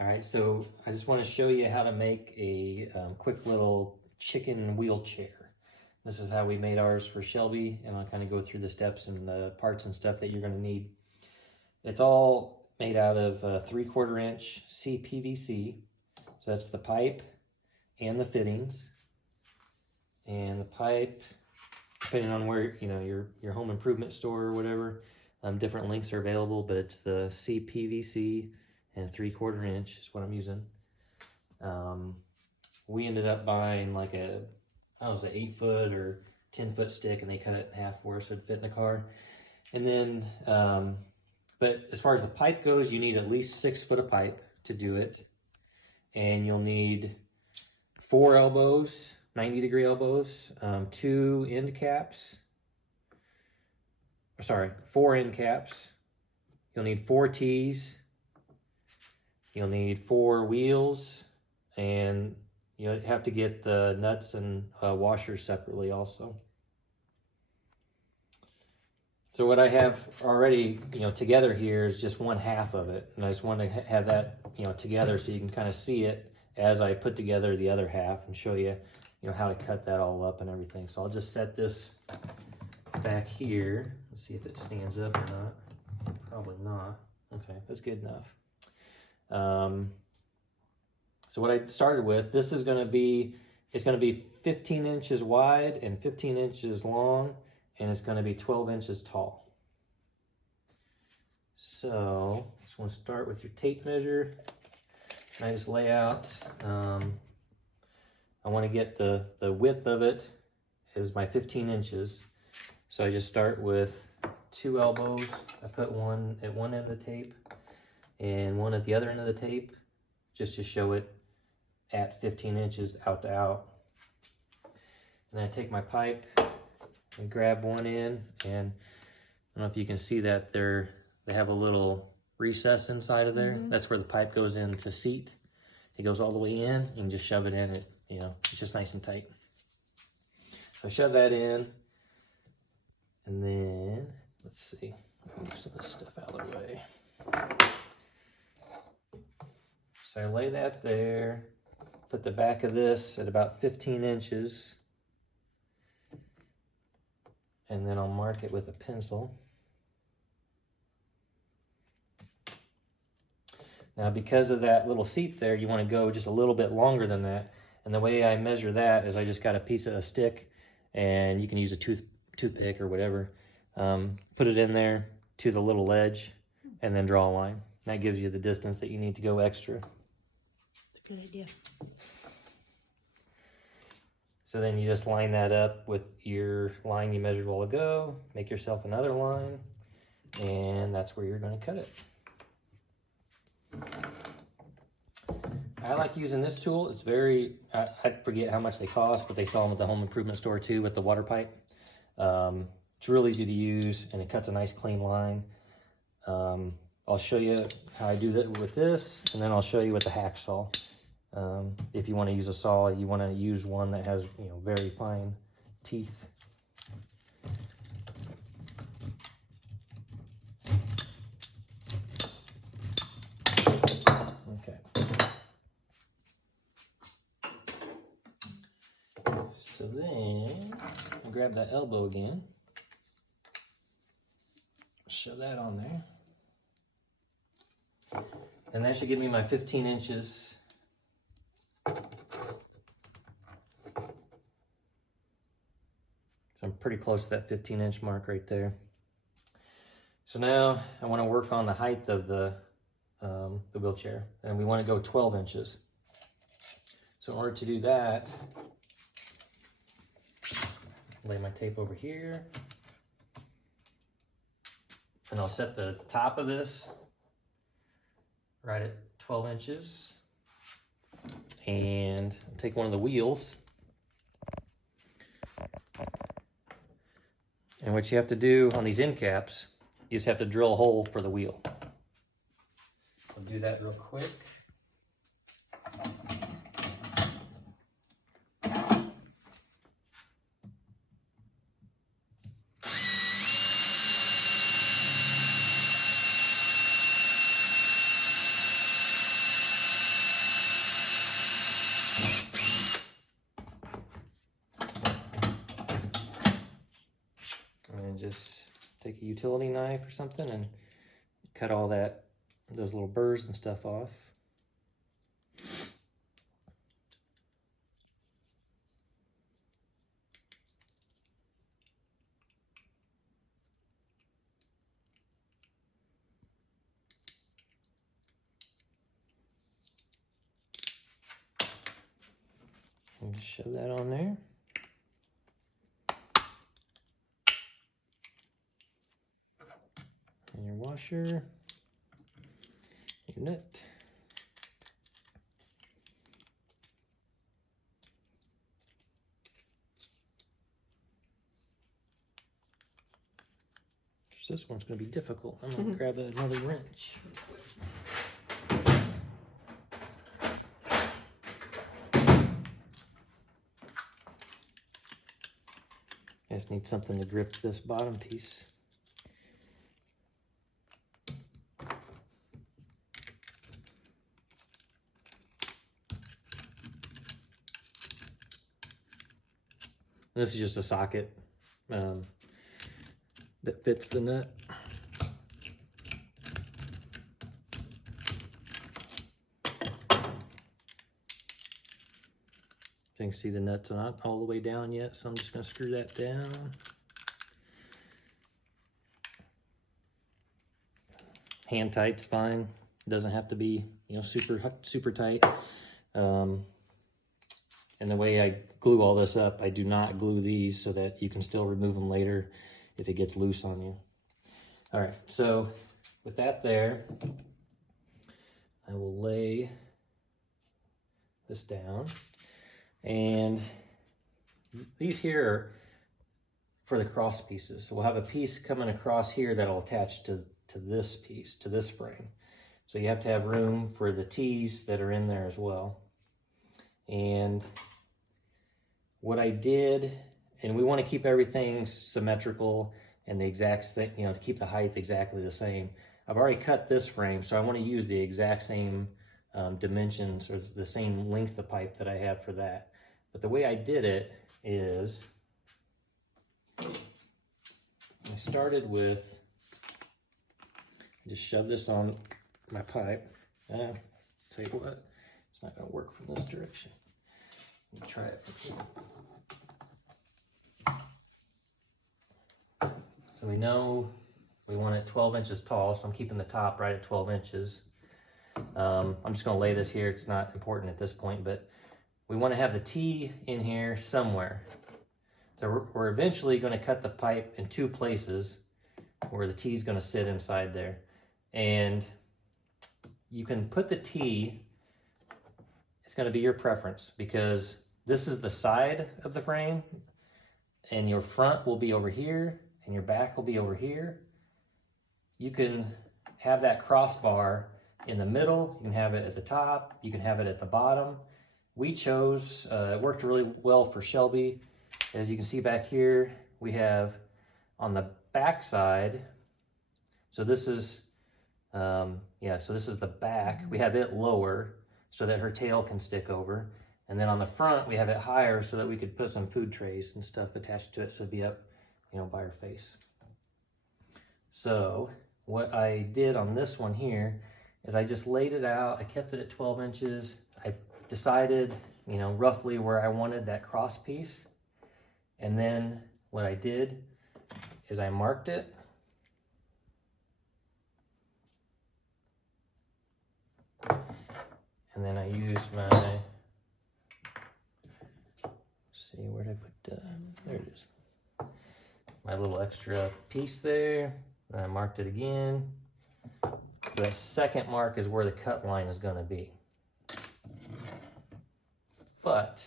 All right, so I just want to show you how to make a quick little chicken wheelchair. This is how we made ours for Shelby, and I'll kind of go through the steps and the parts and stuff that you're going to need. It's all made out of 3/4 inch CPVC. So that's the pipe and the fittings. And the pipe, depending on where, you know, your home improvement store or whatever, different lengths are available, but it's the CPVC and 3/4 inch is what I'm using. We ended up buying like an 8-foot or 10-foot stick, and they cut it in half for us so it'd fit in the car. And then, but as far as the pipe goes, you need at least 6 foot of pipe to do it. And you'll need 4 elbows, 90-degree elbows, 2 end caps. Sorry, 4 end caps. You'll need 4 T's. You'll need 4 wheels, and you have to get the nuts and washers separately also. So what I have already, together here is just 1/2 of it, and I just want to have that, together so you can kind of see it as I put together the other half and show you, how to cut that all up and everything. So I'll just set this back here. Let's see if it stands up or not. Probably not. Okay, that's good enough. So what I started with, this is going to be, it's going to be 15 inches wide and 15 inches long, and it's going to be 12 inches tall. So just want to start with your tape measure. And I just lay out, I want to get the width of it is my 15 inches. So I just start with 2 elbows. I put one at one end of the tape and one at the other end of the tape, just to show it at 15 inches out to out. And then I take my pipe and grab one end, and I don't know if you can see that they have a little recess inside of there. That's where the pipe goes in to seat. It goes all the way in. You can just shove it in. It's just nice and tight. So I shove that in, and then let's see, move some of this stuff out of the way. So I lay that there, put the back of this at about 15 inches, and then I'll mark it with a pencil. Now, because of that little seat there, you want to go just a little bit longer than that. And the way I measure that is I just got a piece of a stick, and you can use a toothpick or whatever. Put it in there to the little ledge, and then draw a line. That gives you the distance that you need to go extra. Good idea. So then you just line that up with your line you measured a while ago, make yourself another line, and that's where you're going to cut it. I like using this tool. It's I forget how much they cost, but they sell them at the home improvement store too with the water pipe. It's real easy to use, and it cuts a nice clean line. I'll show you how I do that with this, and then I'll show you with the hacksaw. If you want to use a saw, you want to use one that has, very fine teeth. Okay. So then, I'll grab that elbow again. Shove that on there. And that should give me my 15 inches. So I'm pretty close to that 15-inch mark right there. So now I want to work on the height of the wheelchair, and we want to go 12 inches. So in order to do that, lay my tape over here, and I'll set the top of this right at 12 inches. And take one of the wheels. And what you have to do on these end caps, you just have to drill a hole for the wheel. I'll do that real quick. utility knife or something and cut all those little burrs and stuff off. And just shove that on there. And your washer, your nut. This one's going to be difficult. I'm going to grab another wrench. I just need something to grip this bottom piece. This is just a socket that fits the nut. So you can see the nuts are not all the way down yet, so I'm just going to screw that down. Hand tight's fine. It doesn't have to be, you know, super tight. And the way I glue all this up, I do not glue these so that you can still remove them later if it gets loose on you. All right, so with that there, I will lay this down. And these here are for the cross pieces. So we'll have a piece coming across here that'll attach to this piece, to this frame. So you have to have room for the T's that are in there as well. And what I did, and we want to keep everything symmetrical and the exact thing, you know, to keep the height exactly the same. I've already cut this frame, so I want to use the exact same dimensions or the same lengths of pipe that I have for that. But the way I did it is I started with, just shove this on my pipe. Tell you what, it's not going to work from this direction. Let me try it from here. So we know we want it 12 inches tall, so I'm keeping the top right at 12 inches. I'm just going to lay this here. It's not important at this point, but we want to have the T in here somewhere. So we're eventually going to cut the pipe in two places where the T is going to sit inside there. And you can put the T, it's going to be your preference, because this is the side of the frame and your front will be over here and your back will be over here. You can have that crossbar in the middle, you can have it at the top, you can have it at the bottom. We chose, it worked really well for Shelby. As you can see back here, we have on the back side, so this is, so this is the back. We have it lower so that her tail can stick over. And then on the front, we have it higher so that we could put some food trays and stuff attached to it so it'd be up, you know, by her face. So what I did on this one here is I just laid it out. I kept it at 12 inches. I decided, you know, roughly where I wanted that cross piece. And then what I did is I marked it. And then I used my, see, where did I put, there it is. My little extra piece there. And I marked it again. So that second mark is where the cut line is going to be. But